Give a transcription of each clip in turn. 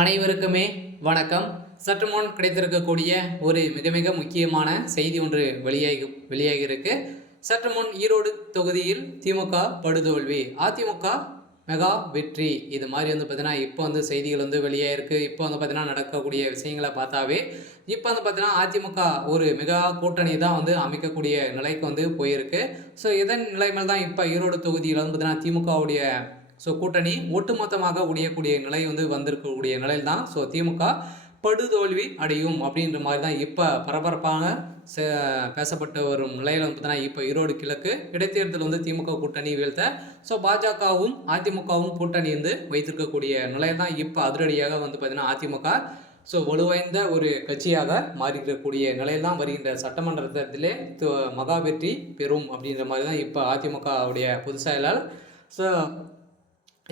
அனைவருக்குமே வணக்கம். சற்று முன் கிடைத்திருக்கக்கூடிய ஒரு மிக மிக முக்கியமான செய்தி ஒன்று வெளியாகி இருக்கு. சற்று முன் ஈரோடு தொகுதியில் திமுக படுதோல்வி, அதிமுக மெகா வெற்றி, இது மாதிரி பார்த்தீங்கன்னா இப்போ செய்திகள் வெளியாயிருக்கு. இப்போ பார்த்தீங்கன்னா நடக்கக்கூடிய விஷயங்களை பார்த்தாவே இப்போ பார்த்தீங்கன்னா அதிமுக ஒரு மெகா கூட்டணி தான் அமைக்கக்கூடிய நிலைக்கு போயிருக்கு. ஸோ இதன் நிலைமையில் தான் இப்போ ஈரோடு தொகுதியில் பார்த்தீங்கன்னா திமுகவுடைய கூட்டணி ஒட்டுமொத்தமாக உடையக்கூடிய நிலை வந்திருக்கக்கூடிய நிலையில் தான் திமுக படுதோல்வி அடையும் அப்படின்ற மாதிரி தான் இப்போ பரபரப்பான பேசப்பட்டு வரும் நிலையில் பார்த்தீங்கன்னா இப்போ ஈரோடு கிழக்கு இடைத்தேர்தல் திமுக கூட்டணி வீழ்த்த பாஜகவும் அதிமுகவும் கூட்டணி வைத்திருக்கக்கூடிய நிலையில் தான் இப்போ அதிரடியாக பார்த்தீங்கன்னா அதிமுக வலுவாய்ந்த ஒரு கட்சியாக மாறியிருக்கக்கூடிய நிலையில் தான் வருகின்ற சட்டமன்ற தேர்தலிலே மகா வெற்றி பெறும் அப்படின்ற மாதிரி தான் இப்போ அதிமுகவுடைய பொதுச் செயலாளர்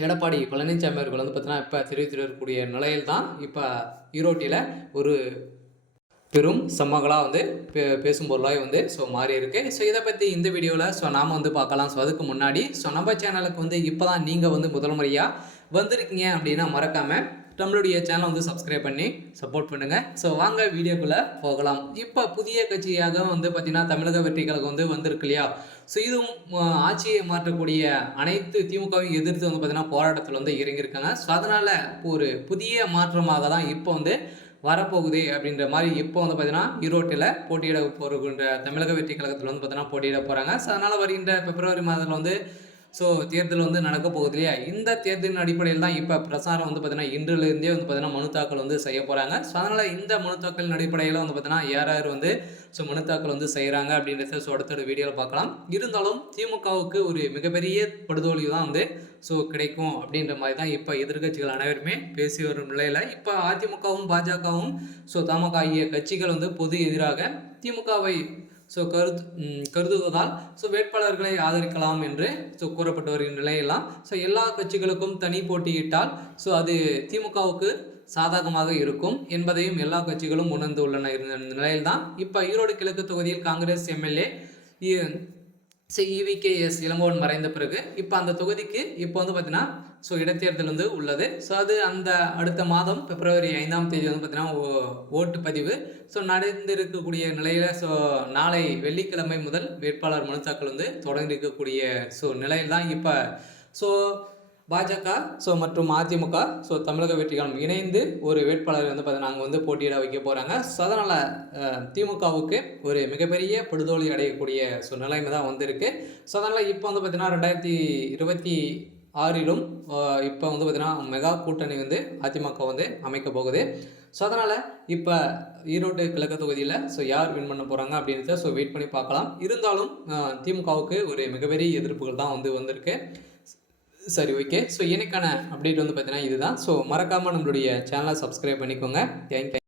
எடப்பாடி பழனிசாமி அவர்கள் பார்த்தீங்கன்னா இப்போ தெரிவித்து வரக்கூடிய நிலையில் தான் இப்போ ஈரோட்டில் ஒரு பெரும் சம்மங்களாக பேசும் பொருளாக மாறி இருக்கு. இதை பற்றி இந்த வீடியோவில் நாம் பார்க்கலாம். அதுக்கு முன்னாடி நம்ம சேனலுக்கு இப்போ தான் நீங்கள் முதல் முறையாக வந்திருக்கீங்க அப்படின்னா மறக்காமல் நம்மளுடைய சேனலை சப்ஸ்கிரைப் பண்ணி சப்போர்ட் பண்ணுங்கள். வாங்க வீடியோக்குள்ளே போகலாம். இப்போ புதிய கட்சியாக பார்த்திங்கன்னா தமிழக வெற்றி கழகம் வந்திருக்கு இல்லையா. இதுவும் ஆட்சியை மாற்றக்கூடிய அனைத்து திமுகவையும் எதிர்த்து பார்த்திங்கன்னா போராட்டத்தில் இறங்கியிருக்காங்க. அதனால் ஒரு புதிய மாற்றமாக தான் இப்போ வரப்போகுது அப்படின்ற மாதிரி இப்போ பார்த்திங்கன்னா ஈரோட்டில் போட்டியிட போகின்ற தமிழக வெற்றி கழகத்தில் பார்த்திங்கன்னா போட்டியிட போகிறாங்க. அதனால் வருகின்ற பிப்ரவரி மாதத்தில் தேர்தல் நடக்க போகுது இல்லையா. இந்த தேர்தலின் அடிப்படையில் தான் இப்போ பிரசாரம் பார்த்திங்கன்னா இன்றிலிருந்தே பார்த்திங்கன்னா மனு தாக்கல் செய்ய போகிறாங்க. அதனால் இந்த மனு தாக்கலின் அடிப்படையில் பார்த்திங்கன்னா யார் யார் மனு தாக்கல் செய்கிறாங்க அப்படின்றத அடுத்த வீடியோவில் பார்க்கலாம். இருந்தாலும் திமுகவுக்கு ஒரு மிகப்பெரிய படுதோல்வி தான் கிடைக்கும் அப்படின்ற மாதிரி தான் இப்போ எதிர்கட்சிகள் அனைவருமே பேசி வரும் நிலையில் இப்போ அதிமுகவும் பாஜகவும் தமாக ஆகிய கட்சிகள் பொது எதிராக திமுகவை கருதுவதால் வேட்பாளர்களை ஆதரிக்கலாம் என்று கூறப்பட்டு வருகின்ற நிலையெல்லாம் எல்லா கட்சிகளுக்கும் தனி போட்டியிட்டால் அது திமுகவுக்கு சாதகமாக இருக்கும் என்பதையும் எல்லா கட்சிகளும் உணர்ந்து உள்ளன. இருந்த நிலையில் தான் இப்போ ஈரோடு கிழக்கு தொகுதியில் காங்கிரஸ் எம்எல்ஏ EVKS இளங்கோவன் மறைந்த பிறகு இப்போ அந்த தொகுதிக்கு இப்போ பார்த்தீங்கன்னா இடைத்தேர்தல் உள்ளது. அது அந்த அடுத்த மாதம் பிப்ரவரி 5ஆம் தேதி பார்த்தீங்கன்னா ஓட்டு பதிவு நடந்திருக்கக்கூடிய நிலையில் நாளை வெள்ளிக்கிழமை முதல் வேட்பாளர் மனு தாக்கல் தொடங்கியிருக்கக்கூடிய நிலையில் தான் இப்போ பாஜக மற்றும் அதிமுக தமிழக வெற்றிகளும் இணைந்து ஒரு வேட்பாளர் பார்த்தீங்கன்னா அங்கே போட்டியிட வைக்க போகிறாங்க. அதனால் திமுகவுக்கு ஒரு மிகப்பெரிய படுதோல்வி அடையக்கூடிய நிலைமை தான் வந்திருக்கு. அதனால் இப்போ பார்த்தீங்கன்னா 2026 இப்போ பார்த்தீங்கன்னா மெகா கூட்டணி அதிமுக அமைக்க போகுது. அதனால் இப்போ ஈரோடு கிழக்கு தொகுதியில் யார் வின் பண்ண போகிறாங்க அப்படின்றத வெயிட் பண்ணி பார்க்கலாம். இருந்தாலும் திமுகவுக்கு ஒரு மிகப்பெரிய எதிர்ப்புகள் தான் வந்திருக்கு. சரி, ஓகே. எனக்கான அப்டேட் பார்த்தீங்கன்னா இதுதான். மறக்காமல் நம்மளுடைய சேனலை சப்ஸ்கிரைப் பண்ணிக்கோங்க. தேங்க்யூ.